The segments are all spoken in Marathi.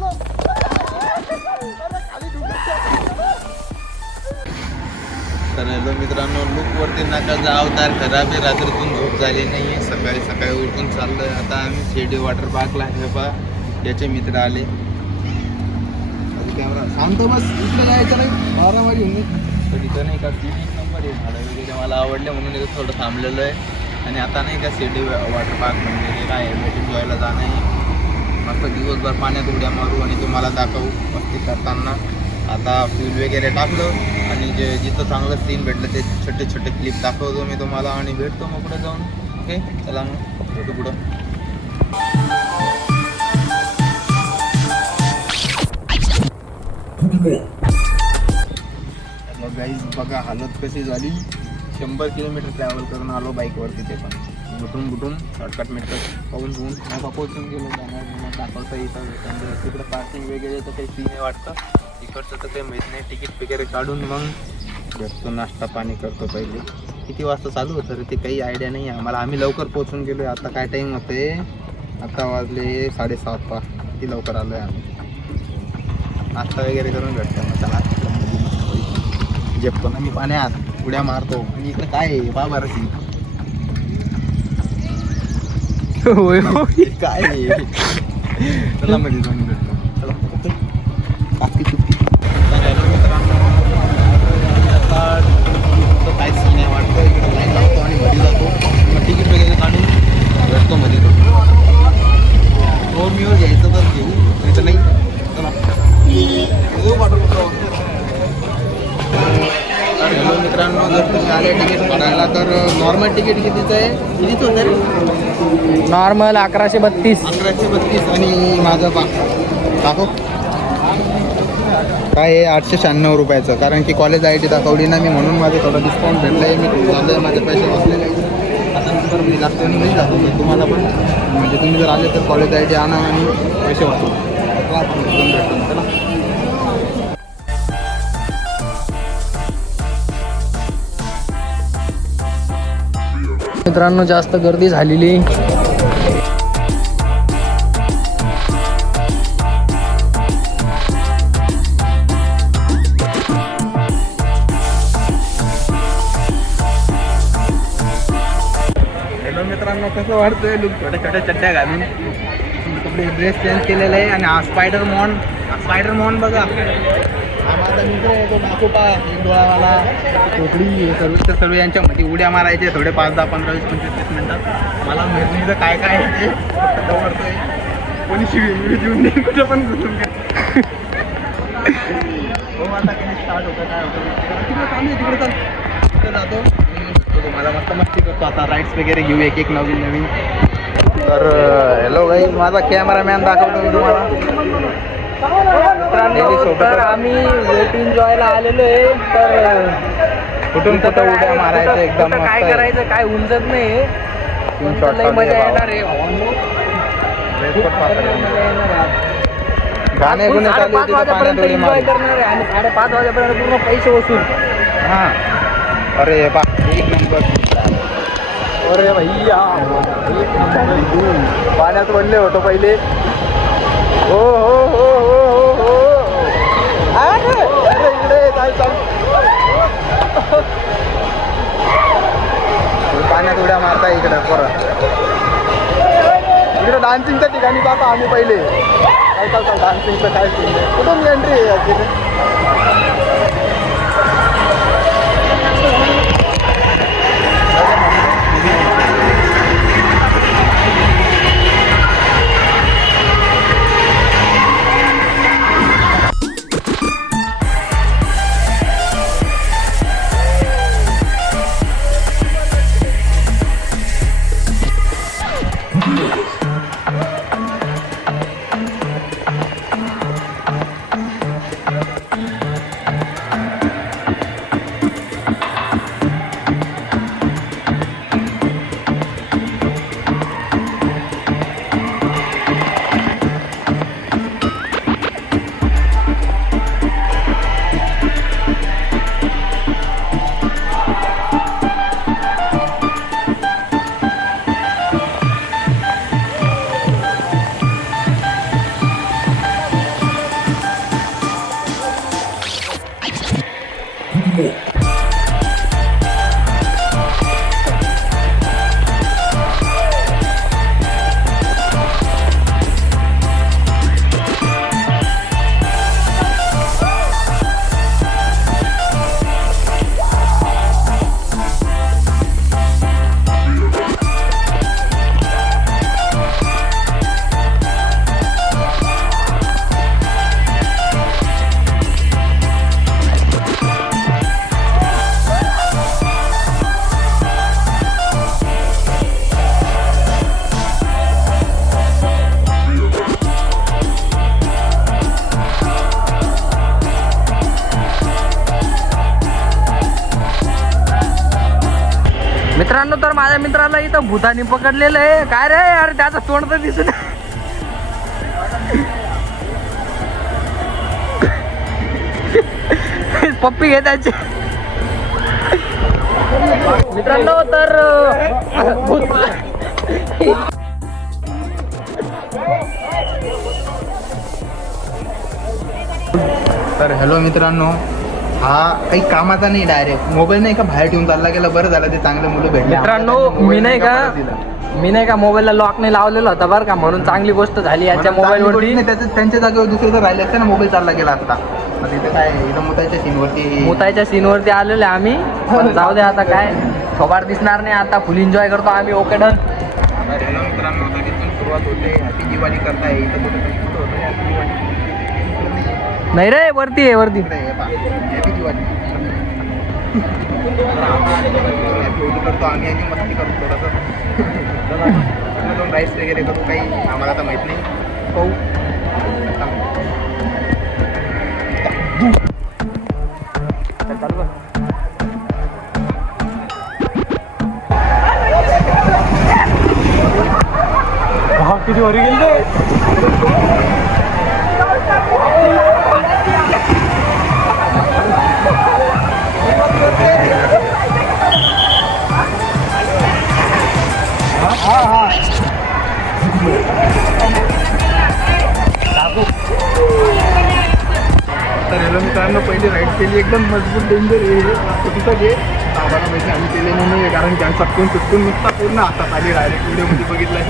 तर हॅलो मित्रांनो, लुकवरती नाकाचा अवतार खराब आहे. रात्रीतून झोप झाली नाही आहे. सकाळी सकाळी उठून चाललोय आता आम्ही शिर्डी वॉटर पार्कला. हे पा त्याचे मित्र आले. कॅमेरा सांगतो बस, इथलं जायचं नाही, बारावाडी होऊन तर इथं नाही का 3 नंबर आहे. झाडं वगैरे मला आवडले म्हणून इथं थोडं थांबलेलं आहे. आणि आता नाही का शिर्डी वॉटर पार्क म्हणजे काय बोटिंग व्हायला जाणं आहे. मस्त दिवसभर पाण्यात उड्या मारू आणि तुम्हाला दाखवू मस्ती करताना. आता फ्यूल वगैरे टाकलं आणि जे जिथं चांगलं सीन भेटलं ते छोटे छोटे क्लिप दाखवतो मी तुम्हाला आणि भेटतो मग पुढे जाऊन. ओके चला मग भेटू पुढं. हॅलो गाईज, बघा हालत कशी झाली. 100 किलोमीटर ट्रॅव्हल करून आलो बाईकवरती, ते पण बुटून शॉर्टकट मेट्रो पाहून नका पोहोचून गेलो. जाणार दाखवता इथं तिकडं पार्किंग वगैरे तर काही सीन आहे वाटतं. इकडचं तर काही माहीत नाही. तिकीट वगैरे काढून मग भेटतो, नाश्ता पाणी करतो. पहिले किती वाजता चालू होतं रे ते काही आयडिया नाही आहे आम्हाला. आम्ही लवकर पोहोचून गेलो आहे. आता काय टाईम होते, आता वाजले 7:30. किती लवकर आलो आहे आम्ही. नाश्ता वगैरे करून भेटतो मग चला. जेपतो ना मी पाण्यात, उड्या मारतो. आणि इकडे काय आहे बाबारशी होय काय चला मध्ये जाऊन भेटतो. चला बाकी चुकी काय सीन आहे वाटतं. इकडे लाईन लागतो आणि मध्ये जातो. मग तिकीट वगैरे काढून भेटतो मध्ये. तो मी घ्यायचं तर घेऊ, नाही तर नाही. चला हॅलो मित्रांनो, जर तुम्ही आले तिकीट काढायला तर नॉर्मल तिकीट कितीचं आहे? कितीच होतं रे? नॉर्मल 1132. 1132 आणि माझं दाखव काय आहे 896 रुपयाचं. कारण की कॉलेज ID दाखवली ना मी, म्हणून माझं थोडं डिस्काउंट भेटलं आहे. मी झालं आहे, माझे पैसे वाचलेले. आता नंतर मी जास्त नाही जातो तुम्हाला पण, म्हणजे तुम्ही जर आले तर कॉलेज ID आणा आणि पैसे वाचवा. भेटतो चला. मित्रांनो जास्त गर्दी झालेली. हॅलो मित्रांनो, कसं वाटतंय लुक? छोट्या छोट्या चड्ड्या घालून कपडे ड्रेस चेंज केलेला आहे. आणि हा स्पायडर मॉन बघा. हा माझा मित्र आहे, तो डाकोटा एक डोळावाला टोकडी सर्व यांच्यामध्ये उड्या मारायचे थोडे 5, 10, 15, 20, 25 मिनिटात. मला माहित नाही तर काय काय आहे ते दवडतोय. कोणी शिवी देऊन नाही, कुठं पण घुसून घ्या. हो आता काही स्टार्ट होतं काय होतं तिकडे चालू आहे. तिकडे चाल तिकडे जातो तुम्हाला मस्त मस्ती करतो. आता राईड्स वगैरे घेऊ एक नवीन. तर हॅलो गाई, माझा कॅमेरामॅन दाखवतो मी तुम्हाला. तर आम्ही वेट एन्जॉयला आलेलो आहे. तर कुठून कुठं उड्या मारायचं एकदम काय करायचं काय उंजत नाही. मजा येणार आहे. गाणे गुणे चालू होते, पाण्यात उडी एन्जॉय करणार आहे. आणि 5:30 वाजेपर्यंत पूर्ण पैसे वसूल. हां अरे बा एक नंबर. अरे भैया पाण्यात पडले होतो पहिले. हो हो हो हो हो हो. अरे इकडे चाल पाण्यात उड्या मारता इकडे परत. इकडे डान्सिंगच्या ठिकाणी जातो आम्ही पहिले. चाल डान्सिंगचं काय कुठून एंट्री आहे याची? मित्रांनो तर माझ्या मित्राला इथं भूतानी पकडलेलं आहे. काय रे अरे त्याचं तोंड तर दिसून पप्पी घे त्याची. मित्रांनो तर तर हॅलो मित्रांनो, हा काही कामाचा नाही, डायरेक्ट मोबाईल नाही का बाहेर ठेवून चालला गेला. बरं झालं ते चांगले मुलं भेटले. मित्रांनो मी नाही का मोबाईलला लॉक नाही लावलेला होता बरं का, म्हणून चांगली गोष्ट झाली याच्या मोबाईल वरती. त्यांच्या जागेवर दुसरं जर राहिले असते ना, मोबाईल चालला गेला असता. इथं काय इथं मुताच्या सीनवरती आलेले आम्ही, पण जाऊ दे आता काय थोबाड दिसणार नाही. आता फुल एन्जॉय करतो आम्ही. Okay done. हॅलो मित्रांनो, आता तिथून सुरुवात होते. हॅपी दिवाळी करताय. इथं कुठं होतं हॅपी दिवाळी नाही रे वरती आहे वरती. हॅपी दिवाळी करतो आम्ही आणि मस्ती करू थोडंसं. राईस वगैरे करू, काही आम्हाला तर माहीत नाही. पाहू किती वरी गेले. तर हॅलो मित्रांनो, पहिली राईड केली एकदम मजबूत डेंजर आहे. तिथं घे आम्हाला माहिती आम्ही केलेलं नाही आहे, कारण त्यांचा चटकून चुटकून नुसता पूर्ण हातात आली डायरेक्ट. व्हिडिओमध्ये बघितलं.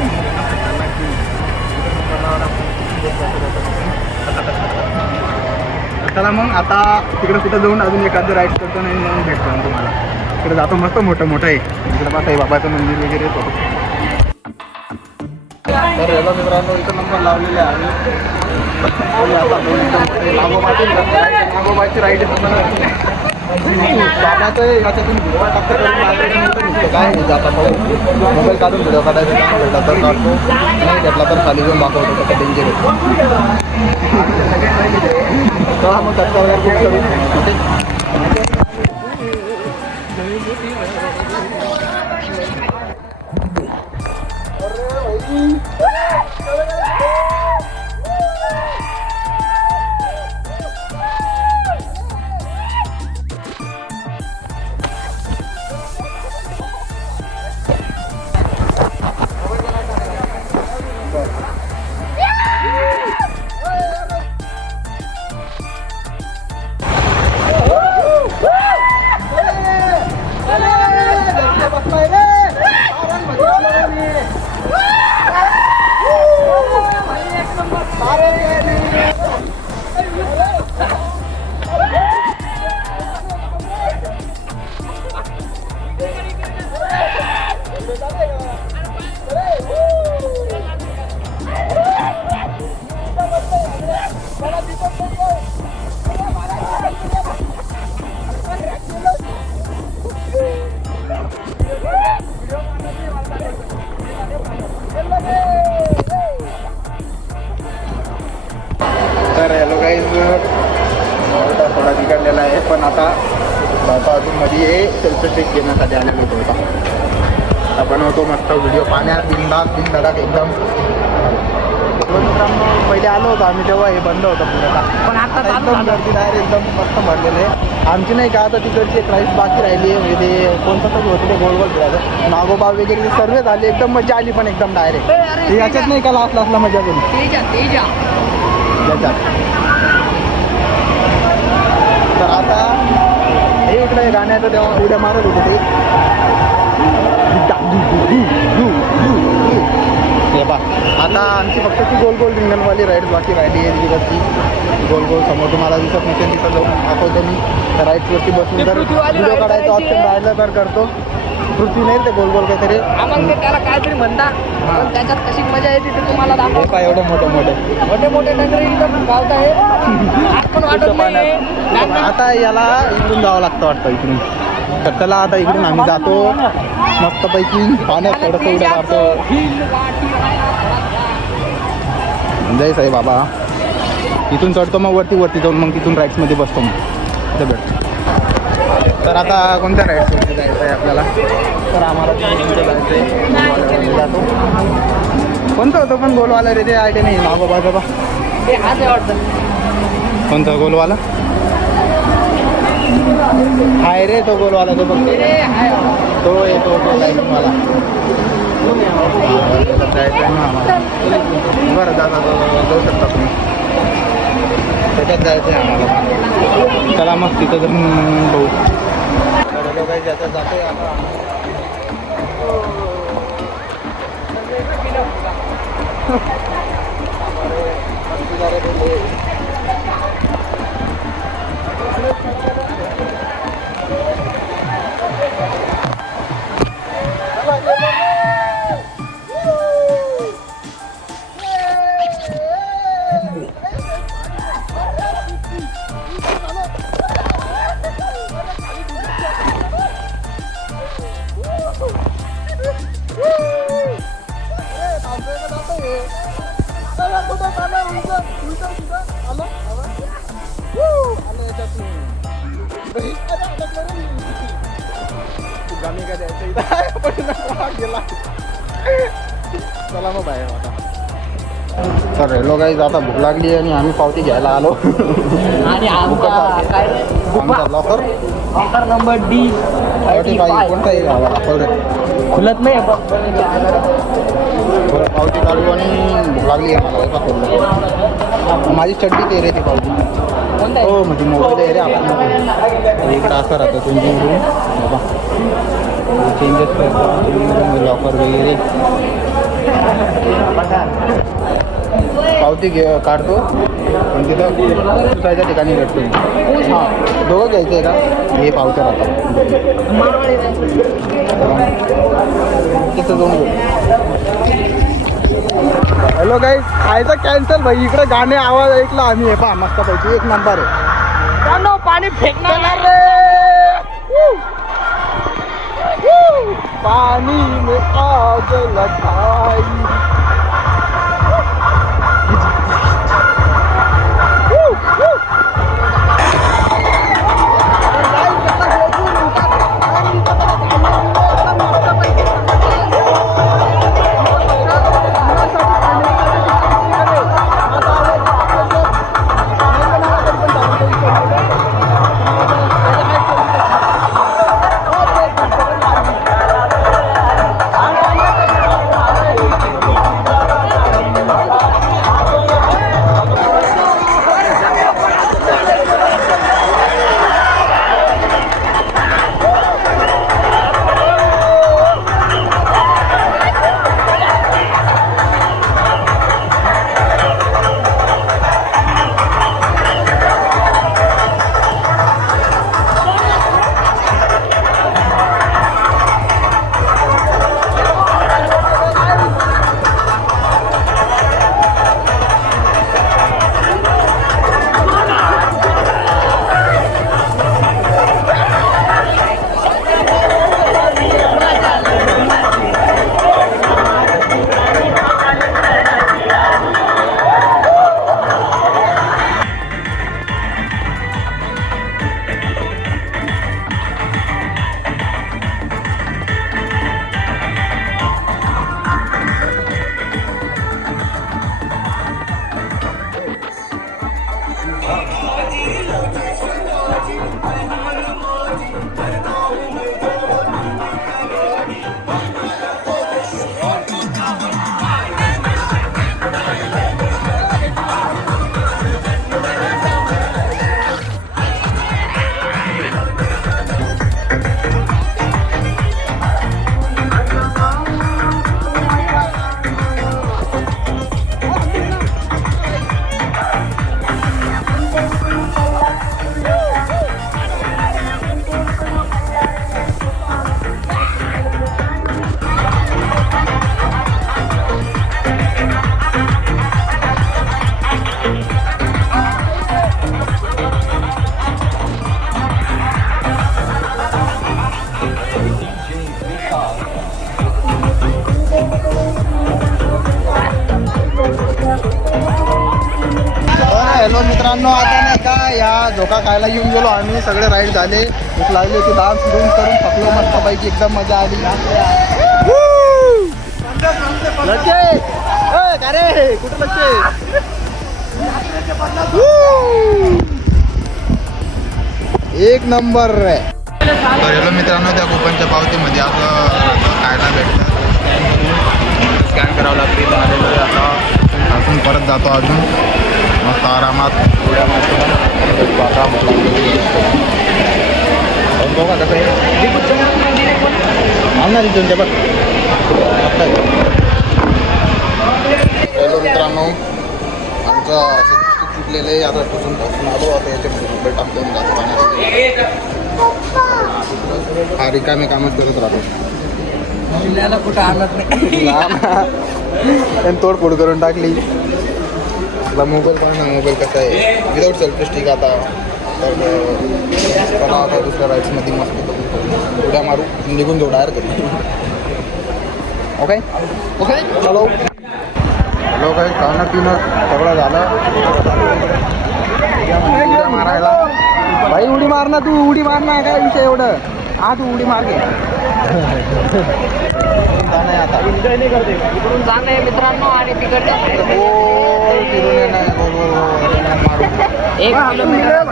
चला मग आता तिकडे कुठं जाऊन अजून एखादं राईड करतो नाही म्हणून भेटतो ना तुम्हाला. तिकडे जातो, मस्त मोठं मोठं आहे तिकडे बा साईबाबाचं मंदिर वगैरे होतं. तर हॅलो मित्रांनो, इथं नंबर लावलेले आहे. आता नागोबाची राईड बाबाचं याच्यातून काय जाता मोबाईल काढून व्हिडिओ काढायचा भेटला तर काढतो, नाही भेटला तर खाली जाऊन दाखवतो कसं डेंजर आहे. मग खर्च वगैरे तर हॅलो गाईज, थोडा बिघडलेला आहे, पण आता अजून मध्ये सेल्फी स्टिक घेण्यासाठी आलेलो होतो. आपण होतो मस्त व्हिडिओ पाण्यात बिनधडाक एकदम. मित्रांनो, पहिले आलो होतो आम्ही तेव्हा हे बंद होतं पुण्याला, पण आता एकदम गर्दी डायरेक्ट एकदम मस्त भरलेलं आहे. आमची नाही का आता तिकडची एक राईस बाकी राहिली आहे, म्हणजे ते कोणतं तरी होतं ते गोल गोल फिरायचं, नागोबा वगैरे सर्व झाले. एकदम मजा आली, पण एकदम डायरेक्ट याच्यात नाही का लास्टला मजा करू याच्यात. तर आता हे इकडे गाण्याचं तेव्हा उड्या मारत होते ते हे बा. आता आमची फक्त ती गोल गोल रिंगणवाली राईड बाकी राहिली आहे. तिकडची गोल गोल समोर तुम्हाला दिसत नसेल, तिथं जाऊन दाखवतो मी. त्या राईड्सवरती बसून जर व्हिडिओ काढायचा ऑप्शन राहिलं तर करतो. पृथ्वी नाही ते गोल गोल काहीतरी त्याला काहीतरी म्हणता, त्याच्यात कशी मजा येते ते तुम्हाला दाखव. काय एवढे मोठे मोठे डंगर एकदम गावत आहे. पण वाटत नाही. आता याला इकडून जावं लागतं वाटतं इकडून. तर चला आता इकडून आम्ही जातो मस्तपैकी पाण्यात थोडंसं उड्या मारतो. जय साई बाबा. इथून चढतो मग वरती जाऊन मग तिथून राईड्समध्ये बसतो मग. भेट तर आता कोणत्या राईड्सवरती जायचं आहे आपल्याला? तर आम्हाला तिथे जायचं आहे. जातो. कोणतं होतं पण गोलवाला रे? ते आयडिया नाही मागोबा बा. कोणता गोलवाला? हाय रे तो गोलवाला तो बघ. तो येतो तो लाईनवाला. जायचं आहे ना आम्हाला. बरं दादा जाऊ शकता तुम्ही. त्याच्यात जायचं आहे आम्हाला. चला मग तिथं जाऊन बघू. तर काही जाता जातोय आता. चला मग बाहेर आता. तर हेलो गाईज आता भूक लागली आणि आम्ही पावती घ्यायला आलो. आणि आमचा लॉकर नंबर डी कोणता येईल खुलत नाही. पावती काढू आणि भूक लागली आम्हाला. माझी चड्डी ते रे ती पावती. हो म्हणजे मोबाईल आहे रे आपण. इकडं असं राहतं चेंजिंग रूम. बाबा चेंजेस करतो लॉकर वगैरे. पावती काढतो आणि तिथं दुसऱ्याच्या ठिकाणी भेटतो. हां दोघं घ्यायचं आहे का? हे पावत्या राहतात तिथं जाऊन घेऊ. हॅलो गाईज खायचं कॅन्सल भाई. इकडे गाणे आवाज ऐकला आम्ही. हे पहा मस्त पैकी एक नंबर आहे. पाणी फेकणार पानी में आग लगाई. हॅलो मित्रांनो, आता नाही का या झोका खायला येऊन गेलो आम्ही. सगळे राईड झाले, भूक लागली होती, डान्स डून करून थकलो मस्तपैकी, एकदम मजा आली. लक्ष्य अरे कुठं लक्ष्य. एक नंबर. तर हॅलो मित्रांनो, त्या कुपनच्या पावतीमध्ये असं खायला भेटतं. स्कॅन करावं लागते. आलेलो आहे आता, आपण परत जातो अजून मस्त आरामात उड्या मारतो. आता बघा कसं आहे आणणार तुमच्या बघ. हॅलो मित्रांनो, आमचं चुकलेलं आहे. आता पासून आलो, आता याच्यामध्ये मोबाईल टाकून जातो पाण्यात. हा रिकामे कामच करत राहतो. कुठं आणत नाही. त्यांनी तोडफोड करून टाकली. आपला मोबाईल पाहणं, मोबाईल कसा आहे विदाऊट सेल्फी स्टिक. आता तर चला आता दुसऱ्या राईड्समध्ये मस्त उड्या मारू, निघून जाऊ डायरेक्ट कधी. ओके ओके चलो. हॅलो काय, खाणं पिणं सगळं झालं. उड्या मारायला भाई, उडी मार ना तू, उडी मार ना, काय विषय एवढं. हा तू उडी मार घे. नाही आता एन्जॉय नाही करते. इकडून जाणं आहे मित्रांनो आणि तिकडे एक किलोमीटर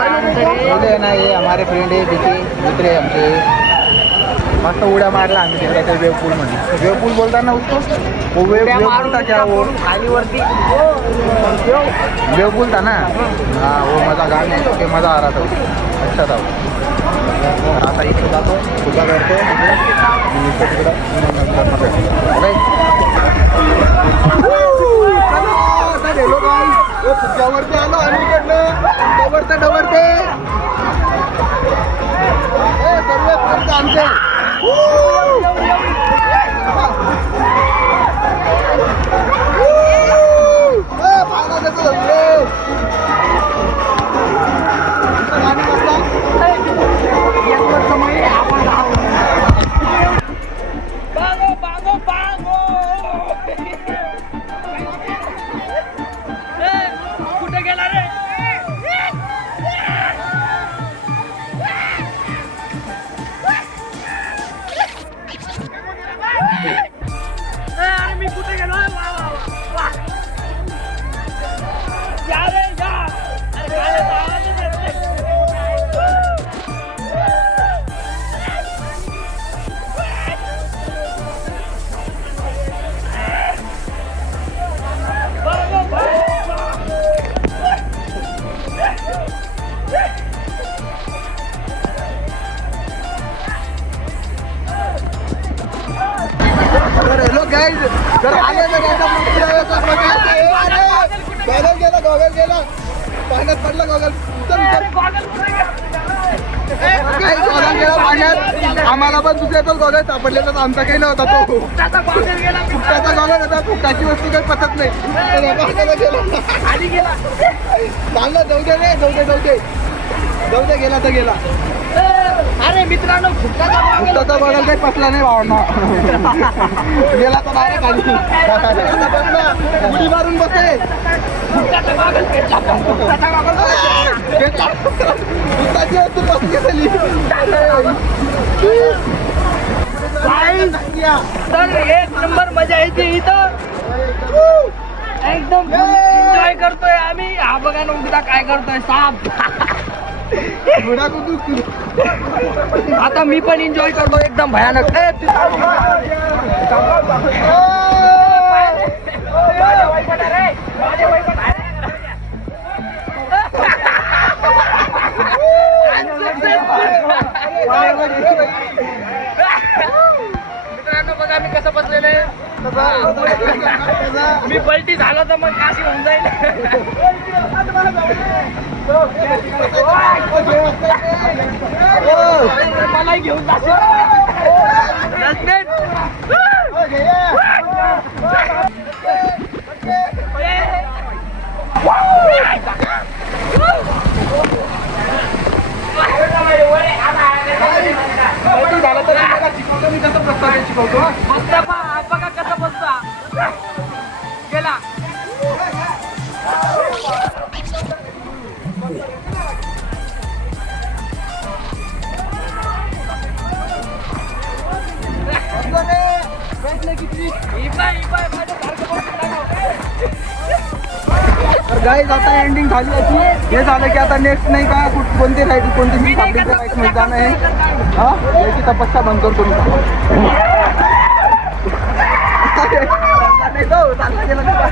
नाही. हमारे फ्रेंड आहे तिथे मित्र आहे आमचे. मस्त उड्या मारला आम्ही तिकडे वेव पूल मध्ये. वेव पूल बोलता ना उसको, वो वेव पूल था क्या, वो खालीवरती वेव पूल था ना. हाँ वो मजा गाने के मजा आ रहा था, अच्छा था. आता इथे जातो, पूजा करतो. गेलो काय फुग्यावरती आलो आणि इकडनं डवरते सर्व आमचे. कुठे गेला रे. अरे मी कुठे गेलो. या रे या. हॅलो गाईज, जर आले गॉगल गेला पाण्यात पडला. गॉगल गेला पाण्यात. आम्हाला पण दुसऱ्याचाच गॉगल सापडले तर आमचा काही नव्हता. तो फुकटाचा गॉगल होता. फुकटाची वस्तू काही पतत नाही. चांगलं जाऊ दे रे, जाऊ दे गेला तर गेला. अरे मित्रांनो, फुकटाचा गॉगल काही पसला नाही भावना. गेला तर डायरेक्ट खाली उडी मारून बसे. वस्तू बसली झाली. तर एक नंबर मजा येते इथं. एकदम एन्जॉय करतोय आम्ही. हा बघा ना उद्या काय करतोय साप. आता मी पण एन्जॉय करतो एकदम भयानक. मित्रांनो बघा मी कसं बसलेलं आहे. मी पलटी झालो तर मग काशी होऊन जाईल. मला घेऊन झालं तर शिकवतो मी कसं प्रस्ताव शिकवतो. बघा कसा बसता गेला. तर गाईज आता एंडिंग झाली याची. हे झालं की आता नेक्स्ट नाही का कोणते राईड कोणते मी सापडीच्या राईडमध्ये जाणं आहे. हा याची तपस्या बंद करतो मी. नाही तो चालला गेला तुला.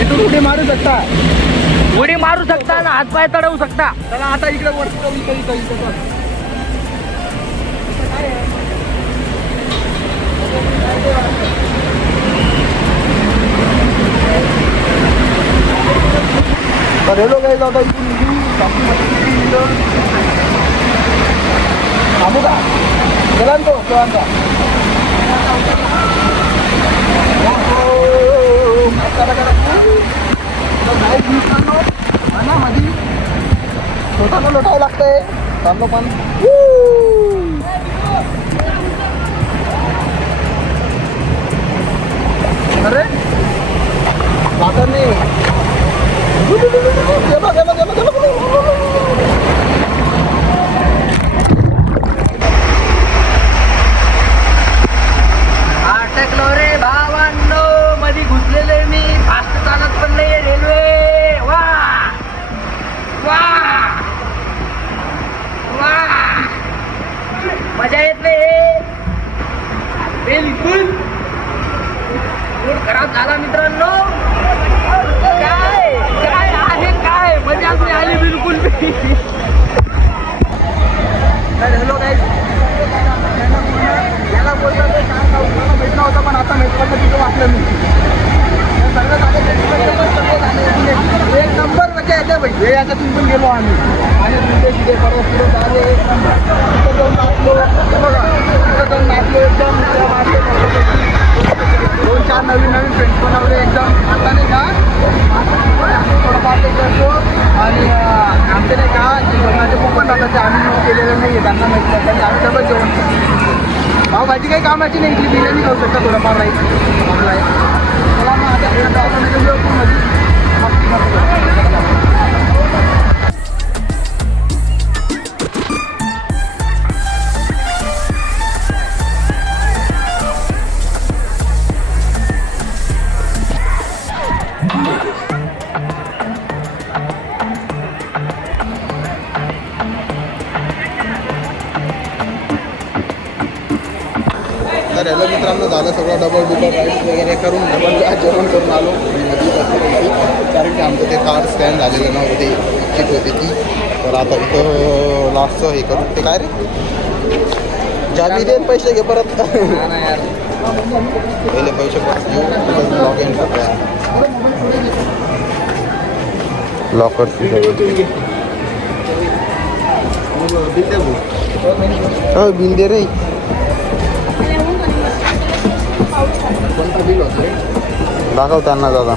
इथून उडी मारू शकता. उडी मारू शकता ना हातपाय तडवू शकता. चला आता इकडे वरती जाऊ. इथं बघ. तर हेलो काही जाता इथून थांबू का गेला तो केव्हाचा. मध्ये स्वतःला लोटावं लागतंय. चाललो पण अरे जाता नाही. अटकलो रे भावांनो मध्ये घुसलेले मी. फास्ट चालत पण नाही रेल्वे. वा वा वा मजा येत नाही बिलकुल. मूड खराब झाला मित्रांनो. काय काय आहे काय मजा नाही आली बिलकुल. Hello guys. याला बोलतात भेटला होता पण आता भेटलं तिथं वाटलं मी. एक नंबर मजा येते भाई. हे याच्यातून पण गेलो आम्ही आणि तुमचे तिथे परवा फिरत आले. एक नंबर तिथं जाऊन नाचलो. बघा तिथं जाऊन नाचलो एकदम. 2-4 नवीन फ्रेंड्स बनवले एकदम. आता नाही का थोडंफार ते करतो आणि आमचे नाही का जे जेवणाचे कुपन राहतात ते आम्ही केलेलं नाही आहे. त्यांना माहिती आहे आम्ही सगळं जेवण करतो. भाजी काही कामाची नाही. इथली बिर्याणी खाऊ शकता थोडंफार राईस आपला आहे. चला मग आता तर हॅलो मित्रांनो झालं सगळं डबल डुबल राईड्स वगैरे करून डबल जेवण करून आलो. कारण की आमचं ते कार्ड स्कॅन झालेलं नव्हतं ते चीट होती ती. तर आता इथं लास्टचं हे करू. ते काय रे जामी दे पैसे घे परत. पहिले पैसे परत घेऊ. लॉग इन लॉकर बिल दे रे. दाखव त्यांना दादा.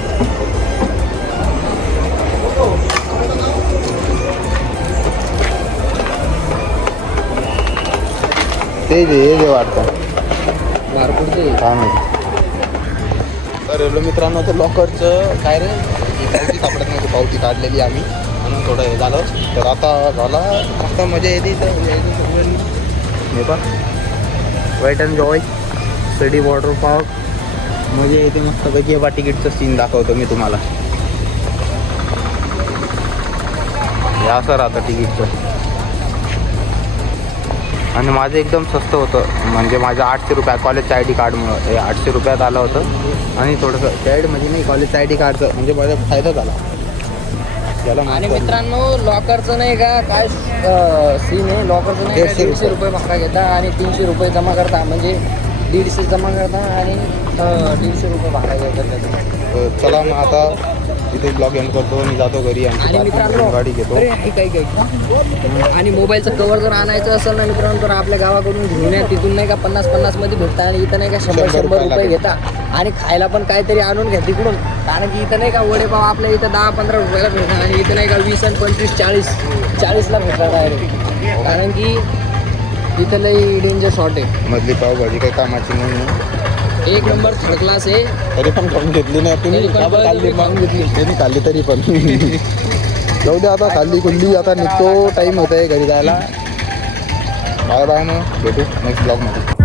ते दे वाटतं काय माहिती. तर हॅलो मित्रांनो ते लॉकरचं काय रे पावती सापडत नाही. पावती काढलेली आम्ही म्हणून थोडं हे झालं. तर आता झाला आता मजा येते. तर हे पण Wet and Joy City Water Park मजा येते मस्तपैकी. बा तिकीटचं सीन दाखवतो मी तुम्हाला. हे असं राहतं तिकीटचं. आणि माझं एकदम स्वस्त होतं. म्हणजे माझं 800 रुपयात कॉलेजचं ID कार्डमुळं हे 800 रुपयात आलं होतं. आणि थोडंसं साईड म्हणजे नाही कॉलेजचं ID कार्डचं म्हणजे माझा फायदा झाला. याला आणि मस्त मित्रांनो लॉकरचं नाही का काय सीन आहे लॉकरचं नाही का 150 ₹150 भाडा घेता आणि ₹300 जमा करता म्हणजे 150 जमा करता आणि ₹150 भाडा घेतात त्याचं. चला मग आता इथे ब्लॉग एंड करतो. मी जातो घरी आणि आणि मित्रांनो गाडी घेतो. अरे ऐक ऐक ऐक आणि मोबाईलचं कवर जर आणायचं असेल ना मित्रांनो तर आपल्या गावाकडून घेऊन या. तिथून नाही का 50-50 मध्ये भेटता आणि इथं नाही का 100-100 रुपये घेता आणि खायला पण काहीतरी आणून घ्या तिकडून. कारण की इथं नाही का वडेपाव आपल्या इथं 10-15 रुपयाला भेटतात आणि इथं नाही का 20 आणि 25-40ला भेटतात डायरेक्ट. कारण की इथं लई डेंजर शॉर्ट आहे. मधली पावभाजी काही कामाची नाही. एक नंबर थर्ड क्लास आहे. तरी पण खाऊन घेतली नाही तुम्ही. तरी पण का खाल्ली खाऊन घेतली. त्यांनी खाल्ली तरी पण जाऊ दे आता. खाल्ली खुल्ली आता निघतो. टाईम होत आहे घरी जायला. Bye bye. मग भेटू नेक्स्ट ब्लॉगमध्ये.